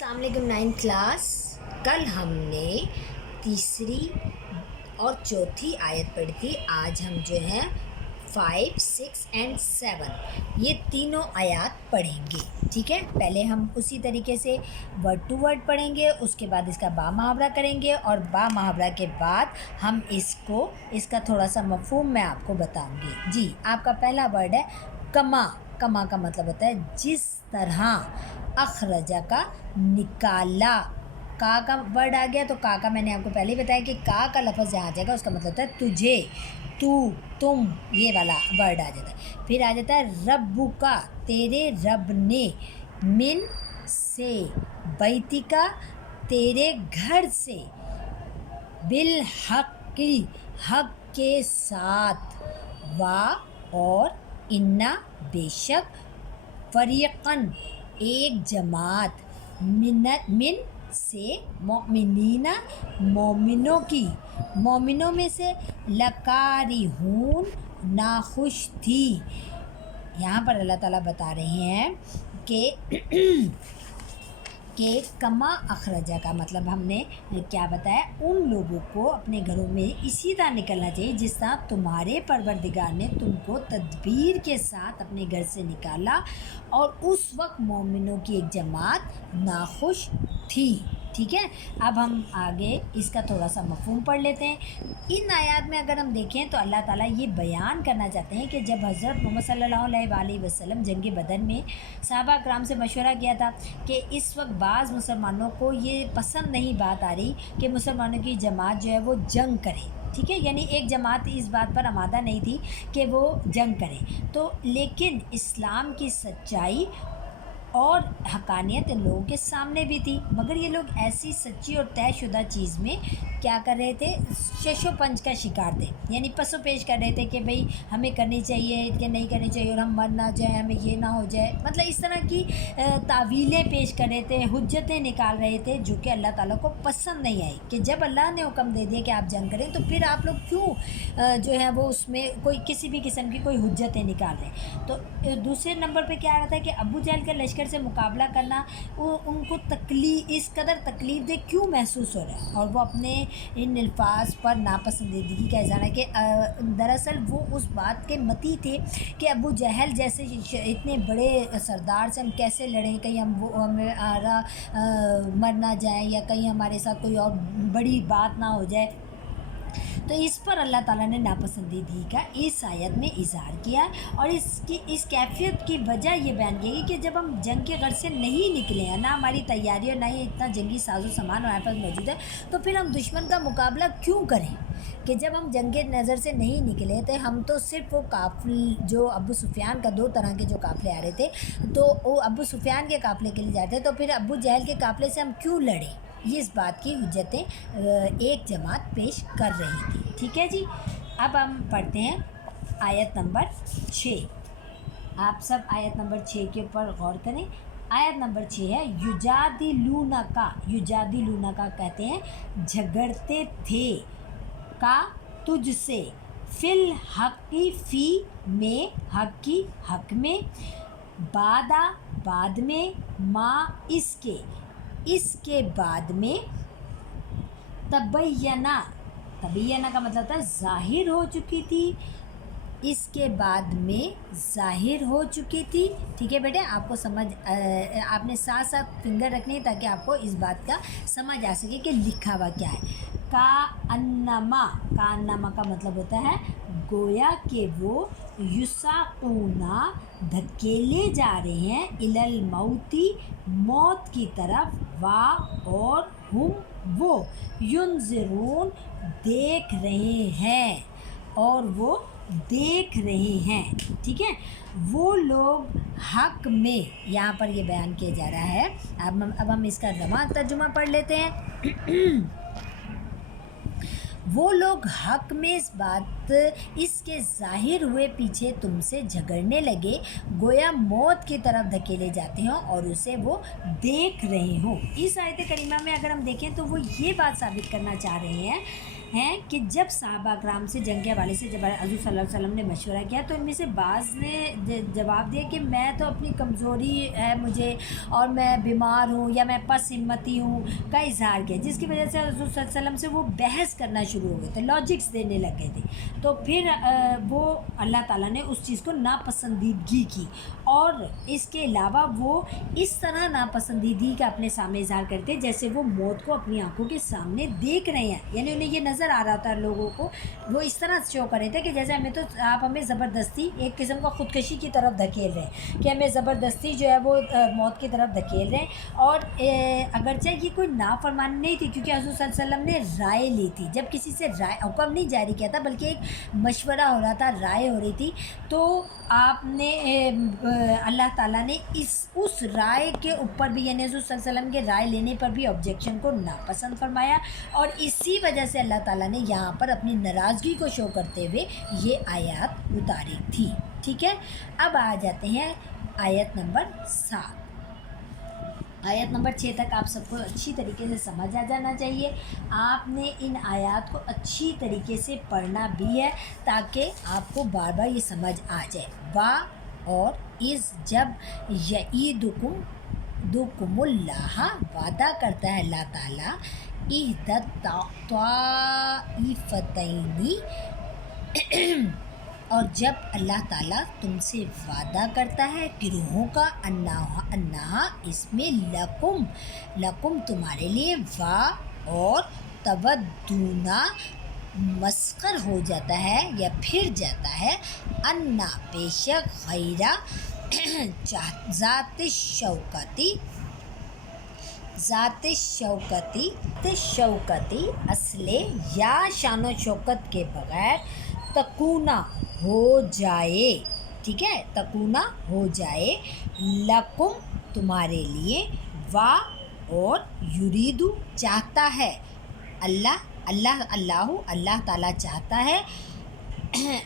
السلام علیکم 9 کلاس. کل ہم نے تیسری اور چوتھی آیت پڑھی تھی. آج ہم جو ہے 5, 6 اینڈ 7 یہ تینوں آیات پڑھیں گے. ٹھیک ہے، پہلے ہم اسی طریقے سے ورڈ ٹو ورڈ پڑھیں گے، اس کے بعد اس کا با محاورہ کریں گے، اور با محاورہ کے بعد ہم اس کا تھوڑا سا مفہوم میں آپ کو بتاؤں گی. جی، آپ کا پہلا ورڈ ہے کما. کما کا مطلب ہوتا ہے جس طرح. اخرجہ کا نکالا. کا ورڈ آ گیا تو کا میں نے آپ کو پہلے ہی بتایا کہ کا لفظ جہاں آ جائے گا اس کا مطلب ہوتا ہے تجھے، تو، تم، یہ والا ورڈ آ جاتا ہے. پھر آ جاتا ہے رب کا، تیرے رب نے. من سے، بیتی کا، تیرے گھر سے. بالحق، حق کے ساتھ. اور انا، بے شک. فریقن، ایک جماعت. من سے، مؤمنین، مومنوں کی، مومنوں میں سے. لکارہون، ناخوش تھی. یہاں پر اللہ تعالیٰ بتا رہے ہیں کہ کما اخرجہ کا مطلب ہم نے کیا بتایا، ان لوگوں کو اپنے گھروں میں اسی طرح نکلنا چاہیے جس طرح تمہارے پروردگار نے تم کو تدبیر کے ساتھ اپنے گھر سے نکالا، اور اس وقت مومنوں کی ایک جماعت ناخوش تھی. ٹھیک ہے، اب ہم آگے اس کا تھوڑا سا مفہوم پڑھ لیتے ہیں. ان آیات میں اگر ہم دیکھیں تو اللہ تعالیٰ یہ بیان کرنا چاہتے ہیں کہ جب حضرت محمد صلی اللہ علیہ وآلہ وسلم جنگ بدر میں صحابہ کرام سے مشورہ کیا تھا کہ اس وقت بعض مسلمانوں کو یہ پسند نہیں بات آ رہی کہ مسلمانوں کی جماعت جو ہے وہ جنگ کرے. ٹھیک ہے، یعنی ایک جماعت اس بات پر آمادہ نہیں تھی کہ وہ جنگ کرے. تو لیکن اسلام کی سچائی اور حقانیت ان لوگوں کے سامنے بھی تھی، مگر یہ لوگ ایسی سچی اور طے شدہ چیز میں کیا کر رہے تھے، شش و پنج کا شکار تھے. یعنی پس و پیش کر رہے تھے کہ بھئی ہمیں کرنی چاہیے کہ نہیں کرنی چاہیے، اور ہم مر نہ جائیں، ہمیں یہ نہ ہو جائے. مطلب اس طرح کی تعویلیں پیش کر رہے تھے، حجتیں نکال رہے تھے جو کہ اللہ تعالیٰ کو پسند نہیں آئی. کہ جب اللہ نے حکم دے دیا کہ آپ جنگ کریں تو پھر آپ لوگ کیوں جو ہے وہ اس میں کوئی کسی بھی قسم کی کوئی حجتیں نکال رہے ہیں. تو دوسرے نمبر پہ کیا آ رہا تھا کہ ابو جہل کے لشکر سے مقابلہ کرنا ان کو اس قدر تکلیف دہ کیوں محسوس ہو رہا ہے، اور وہ اپنے ان الفاظ پر ناپسندیدگی کا اظہار ہے کہ دراصل وہ اس بات کے متی تھے کہ ابو جہل جیسے اتنے بڑے سردار سے ہم کیسے لڑیں، کہیں ہمارا مر نہ جائیں یا کہیں ہمارے ساتھ کوئی اور بڑی بات نہ ہو جائے. تو اس پر اللہ تعالیٰ نے ناپسندیدگی کا اس آیت میں اظہار کیا، اور اس کیفیت کی وجہ یہ بیان کی گئی کہ جب ہم جنگ کے گھر سے نہیں نکلے ہیں، نہ ہماری تیاری اور نہ ہی اتنا جنگی ساز و سامان ہمارے پاس موجود ہے، تو پھر ہم دشمن کا مقابلہ کیوں کریں. کہ جب ہم جنگ کے نظر سے نہیں نکلے تھے، ہم تو صرف وہ قافلے جو ابو سفیان کا 2 طرح کے جو قافلے آ رہے تھے، تو وہ ابو سفیان کے قافلے کے لیے جاتے ہیں، تو پھر ابو جہل کے قافلے سے ہم کیوں لڑیں. یہ اس بات کی حجتیں ایک جماعت پیش کر رہی تھی. ٹھیک ہے جی، اب ہم پڑھتے ہیں آیت نمبر 6. آپ سب آیت نمبر 6 کے اوپر غور کریں. آیت نمبر 6 ہے یجادلونکا. یجادلونکا کہتے ہیں جھگڑتے تھے، کا تجھ سے. فی الحق، فی میں، حق کی، حق میں. بعد میں. ما، اس کے بعد میں. تبینہ کا مطلب ہوتا ہے ظاہر ہو چکی تھی. اس کے بعد میں ظاہر ہو چکی تھی. ٹھیک ہے بیٹے، آپ کو سمجھ آپ نے ساتھ ساتھ فنگر رکھنے تاکہ آپ کو اس بات کا سمجھ آ سکے کہ لکھا ہوا کیا ہے. کانما کا مطلب ہوتا ہے گویا کہ وہ یساقونا دھکیلے جا رہے ہیں، الموتی موت کی طرف. اور ہم وہ ینظرون دیکھ رہے ہیں، اور وہ دیکھ رہے ہیں. ٹھیک ہے، وہ لوگ حق میں، یہاں پر یہ بیان کیا جا رہا ہے. اب ہم اس کا رواں ترجمہ پڑھ لیتے ہیں. وہ لوگ حق میں اس کے ظاہر ہوئے پیچھے تم سے جھگڑنے لگے، گویا موت کی طرف دھکیلے جاتے ہوں اور اسے وہ دیکھ رہے ہوں. اس آیت کریمہ میں اگر ہم دیکھیں تو وہ یہ بات ثابت کرنا چاہ رہے ہیں ہیں کہ جب صحابہ کرام سے جنگ کے حوالے سے جب حضور صلی اللہ علیہ وسلم نے مشورہ کیا تو ان میں سے بعض نے جواب دیا کہ میں تو اپنی کمزوری ہے مجھے اور میں بیمار ہوں یا میں پس ہمتی ہوں کا اظہار کیا، جس کی وجہ سے حضور صلی اللہ علیہ وسلم سے وہ بحث کرنا شروع ہو گئے تھے، لاجکس دینے لگ گئے تھے۔ تو پھر وہ اللہ تعالیٰ نے اس چیز کو ناپسندیدگی کی، اور اس کے علاوہ وہ اس طرح ناپسندیدگی کا اپنے سامنے اظہار کرتے جیسے وہ موت کو اپنی آنکھوں کے سامنے دیکھ رہے ہیں، یعنی انہیں یہ نظر آ رہا تھا لوگوں کو، وہ اس طرح شو کر رہے تھے کہ جیسے ہمیں تو آپ ہمیں زبردستی ایک قسم کا خودکشی کی طرف دھکیل رہے ہیں، کہ ہمیں زبردستی جو ہے وہ موت کی طرف دھکیل رہے ہیں۔ اور اگرچہ یہ کوئی نافرمانی نہیں تھی، کیونکہ حضور صلی اللہ علیہ وسلم نے رائے لی تھی، جب کسی سے رائے حکم نہیں جاری کیا تھا بلکہ ایک مشورہ ہو رہا تھا، رائے ہو رہی تھی، تو آپ نے اللہ تعالیٰ نے اس رائے کے اوپر بھی، یعنی حضور صلی اللہ علیہ وسلم کے رائے لینے پر بھی آبجیکشن کو ناپسند فرمایا، اور اسی وجہ سے اللہ تعالیٰ نے یہاں پر اپنی ناراضگی کو شو کرتے ہوئے یہ آیات اتاری تھی۔ ٹھیک ہے، اب آ جاتے ہیں آیت نمبر 7۔ آیت نمبر 6 تک آپ سب کو اچھی طریقے سے سمجھ آ جانا چاہیے۔ آپ نے ان آیات کو اچھی طریقے سے پڑھنا بھی ہے تاکہ آپ کو بار بار یہ سمجھ آ جائے۔ وا اور از، جب یعیدکم اللہ، وعدہ کرتا ہے اللہ تعالیٰ، احدی الطائفتین، اور جب اللہ تعالیٰ تم سے وعدہ کرتا ہے گروہوں کا، انہا اس میں لکم تمہارے لیے، وا اور تودونا مسخر ہو جاتا ہے یا پھر جاتا ہے، انا بے شک غیرہ ذات شوکتی اصل یا شان و شوکت کے بغیر، تکونا ہو جائے، ٹھیک ہے، تکونا ہو جائے، لکم تمہارے لیے، وا اور یریدو چاہتا ہے، اللہ تعالیٰ چاہتا ہے،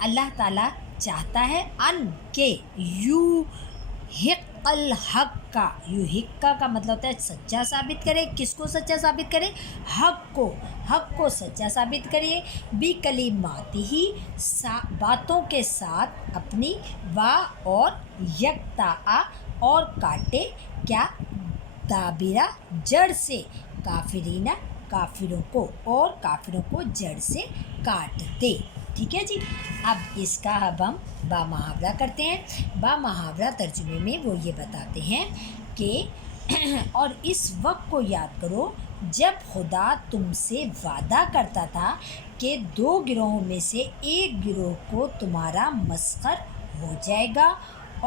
اللہ تعالیٰ چاہتا ہے، ان کے یوحق الحق کا مطلب ہوتا ہے سچا ثابت کرے۔ کس کو سچا ثابت کرے؟ حق کو سچا ثابت کرے، بکلماتہ ہی، باتوں کے ساتھ اپنی، وا اور یقطع اور کاٹے، کیا؟ دابرہ جڑ سے، کافروں کو جڑ سے کاٹ دے۔ ٹھیک ہے جی، اب اس کا ہم با محاورہ کرتے ہیں۔ با محاورہ ترجمے میں وہ یہ بتاتے ہیں کہ اور اس وقت کو یاد کرو جب خدا تم سے وعدہ کرتا تھا کہ 2 گروہوں میں سے ایک گروہ کو تمہارا مسخر ہو جائے گا،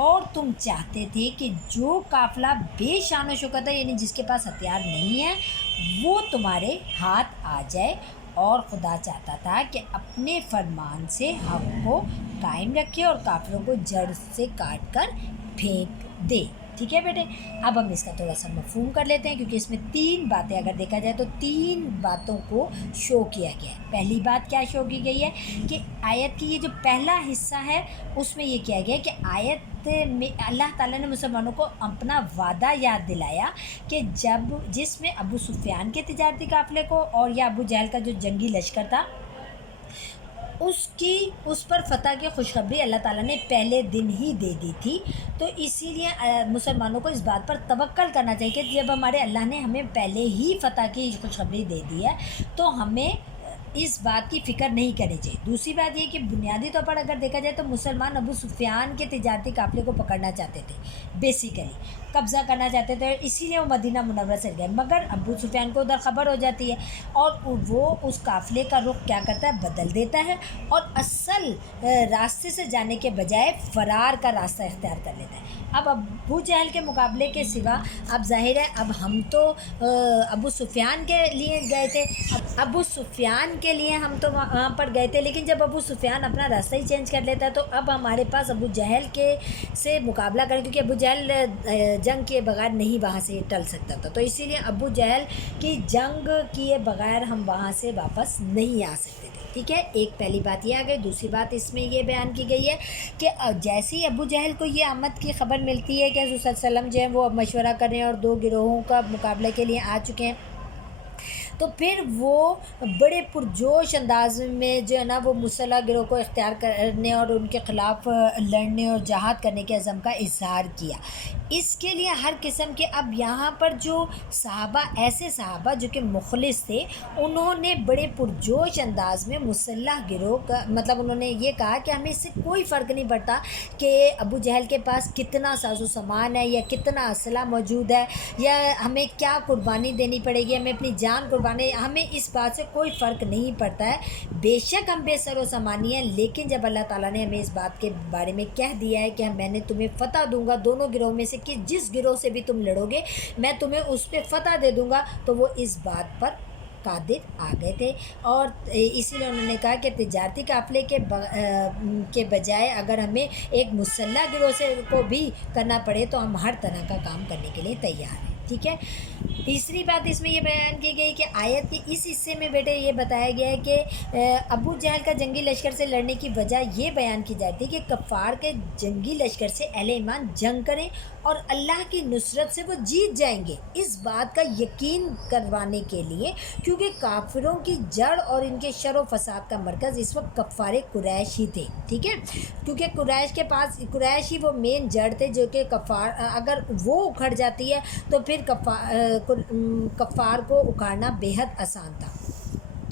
اور تم چاہتے تھے کہ جو قافلہ بے شان و شوکت ہے، یعنی جس کے پاس ہتھیار نہیں ہے، وہ تمہارے ہاتھ آ جائے، اور خدا چاہتا تھا کہ اپنے فرمان سے حق کو قائم رکھے اور کافروں کو جڑ سے کاٹ کر پھینک دے۔ ٹھیک ہے بیٹے، اب ہم اس کا تھوڑا سا مفہوم کر لیتے ہیں، کیونکہ اس میں 3 باتیں اگر دیکھا جائے تو 3 باتوں کو شو کیا گیا ہے۔ پہلی بات کیا شو کی گئی ہے کہ آیت کی یہ جو پہلا حصہ ہے اس میں یہ کیا گیا کہ آیت میں اللہ تعالیٰ نے مسلمانوں کو اپنا وعدہ یاد دلایا کہ جس میں ابو سفیان کے تجارتی قافلے کو اور یا ابو جہل کا جو جنگی لشکر تھا اس پر فتح کی خوشخبری اللہ تعالیٰ نے پہلے دن ہی دے دی تھی۔ تو اسی لیے مسلمانوں کو اس بات پر توکل کرنا چاہیے کہ جب ہمارے اللہ نے ہمیں پہلے ہی فتح کی خوشخبری دے دی ہے تو ہمیں اس بات کی فکر نہیں کرنی چاہیے۔ دوسری بات یہ کہ بنیادی طور پر اگر دیکھا جائے تو مسلمان ابو سفیان کے تجارتی قافلے کو پکڑنا چاہتے تھے، بیسیکلی قبضہ کرنا چاہتے تھے، اسی لیے وہ مدینہ منورہ سے گئے، مگر ابو سفیان کو ادھر خبر ہو جاتی ہے اور وہ اس قافلے کا رخ کیا کرتا ہے، بدل دیتا ہے، اور اصل راستے سے جانے کے بجائے فرار کا راستہ اختیار کر لیتا ہے۔ اب ابو جہل کے مقابلے کے سوا اب ظاہر ہے اب ہم تو ابو سفیان کے لیے گئے تھے، ابو سفیان کے لیے ہم تو وہاں پر گئے تھے، لیکن جب ابو سفیان اپنا راستہ ہی چینج کر لیتا ہے تو اب ہمارے پاس ابو جہل کے سے مقابلہ کریں، کیونکہ ابو جہل جنگ کیے بغیر نہیں وہاں سے ٹل سکتا تھا، تو اسی لیے ابو جہل کی جنگ کیے بغیر ہم وہاں سے واپس نہیں آ سکتے تھے۔ ٹھیک ہے، ایک پہلی بات یہ آ گئی۔ دوسری بات اس میں یہ بیان کی گئی ہے کہ جیسے ہی ابو جہل کو یہ آمد کی خبر ملتی ہے کہ حضور صلی اللہ علیہ وسلم جو ہے وہ اب مشورہ کر رہے ہیں اور 2 گروہوں کا مقابلے کے لیے آ چکے ہیں، تو پھر وہ بڑے پرجوش انداز میں جو ہے نا وہ مسلح گروہ کو اختیار کرنے اور ان کے خلاف لڑنے اور جہاد کرنے کے عزم کا اظہار کیا. اس کے لیے ہر قسم کے اب یہاں پر جو صحابہ ایسے صحابہ جو کہ مخلص تھے انہوں نے بڑے پرجوش انداز میں مسلح گروہ کا مطلب انہوں نے یہ کہا کہ ہمیں اس سے کوئی فرق نہیں پڑتا کہ ابو جہل کے پاس کتنا ساز و سامان ہے یا کتنا اسلحہ موجود ہے یا ہمیں کیا قربانی دینی پڑے گی، ہمیں اپنی جان قربانی، ہمیں اس بات سے کوئی فرق نہیں پڑتا ہے. بے شک ہم بے سر و سامانی ہیں، لیکن جب اللہ تعالیٰ نے ہمیں اس بات کے بارے میں کہہ دیا ہے کہ میں نے تمہیں فتح دوں گا دونوں گروہ میں سے کہ جس گروہ سے بھی تم لڑو گے میں تمہیں اس پہ فتح دے دوں گا، تو وہ اس بات پر قادر آ گئے تھے. اور اسی لیے انہوں نے کہا کہ تجارتی قافلے کے بجائے اگر ہمیں ایک مسلح گروہ سے کو بھی کرنا پڑے تو ہم ہر طرح کا کام کرنے کے لیے تیار ہیں. ٹھیک ہے. تیسری بات اس میں یہ بیان کی گئی کہ آیت کے اس حصے میں بیٹے یہ بتایا گیا ہے کہ ابو جہل کا جنگی لشکر سے لڑنے کی وجہ یہ بیان کی جاتی ہے کہ کفار کے جنگی لشکر سے اہل ایمان جنگ کریں اور اللہ کی نصرت سے وہ جیت جائیں گے، اس بات کا یقین کروانے کے لیے، کیونکہ کافروں کی جڑ اور ان کے شر و فساد کا مرکز اس وقت کفار قریش ہی تھے. ٹھیک ہے. کیونکہ قریش ہی وہ مین جڑ تھے جو کہ کفار اگر وہ اکھڑ جاتی ہے تو پھر کفار کو اکھاڑنا بے حد آسان تھا.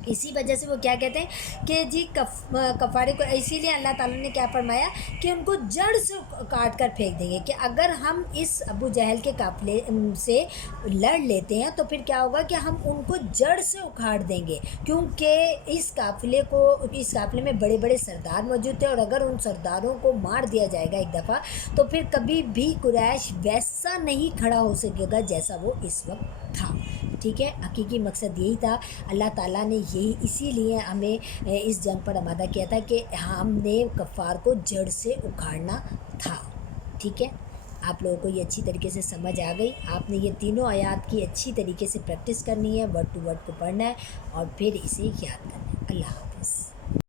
اسی وجہ سے وہ کیا کہتے ہیں کہ جی کفارے کو، اسی لیے اللہ تعالیٰ نے کیا فرمایا کہ ان کو جڑ سے کاٹ کر پھینک دیں گے، کہ اگر ہم اس ابو جہل کے قافلے سے لڑ لیتے ہیں تو پھر کیا ہوگا کہ ہم ان کو جڑ سے اکھاڑ دیں گے، کیونکہ اس قافلے میں بڑے بڑے سردار موجود تھے اور اگر ان سرداروں کو مار دیا جائے گا ایک دفعہ تو پھر کبھی بھی قریش ویسا نہیں کھڑا ہو سکے گا جیسا وہ اس وقت تھا. ٹھیک ہے. حقیقی مقصد یہی تھا. اللہ تعالیٰ نے اسی لیے ہمیں اس جنگ پر آمادہ کیا تھا کہ ہم نے کفار کو جڑ سے اکھاڑنا تھا. ٹھیک ہے. آپ لوگوں کو یہ اچھی طریقے سے سمجھ آ گئی. آپ نے یہ تینوں آیات کی اچھی طریقے سے پریکٹس کرنی ہے، ورڈ ٹو ورڈ کو پڑھنا ہے اور پھر اسے یاد کرنا ہے. اللہ حافظ.